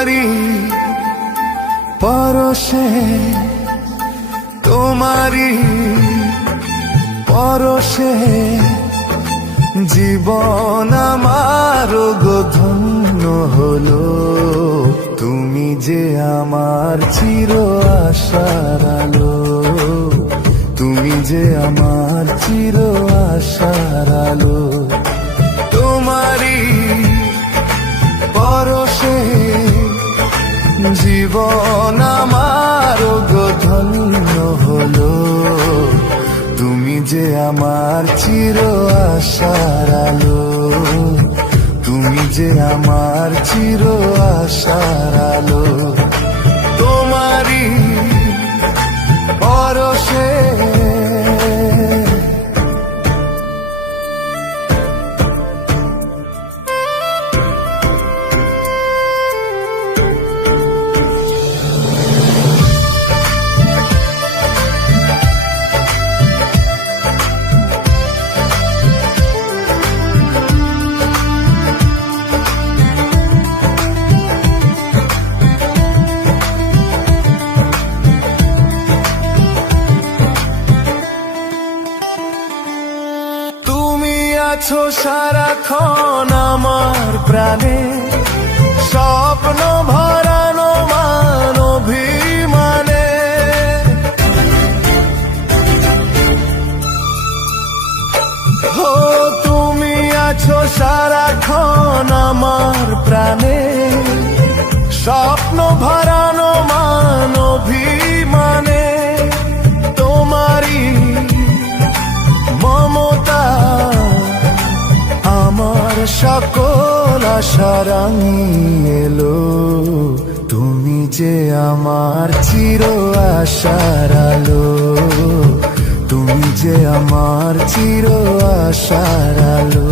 তোমারি পরশে, তোমারি পরশে জীবন আমার গো ধন্য হলো। তুমি যে আমার চির আশার আলো, তুমি যে আমার চির আশার আলো। তোমারি পরশে জীবন আমার গো ধন্য হলো। তুমি যে আমার চির আশার আলো, তুমি যে আমার চির আশার আলো। তোমারি পরশে আছো সারাক্ষণ আমার প্রাণে, স্বপ্ন ভরানো মান অভিমানে। ও তুমি আছো সারাক্ষণ আমার প্রাণে, স্বপ্ন ভরানো মান অভিমানে। তোমারি মমতা আমার সকল আশা রাঙিয়ে এলো। তুমি যে আমার চির আশার আলো, তুমি যে আমার চির আশার আলো।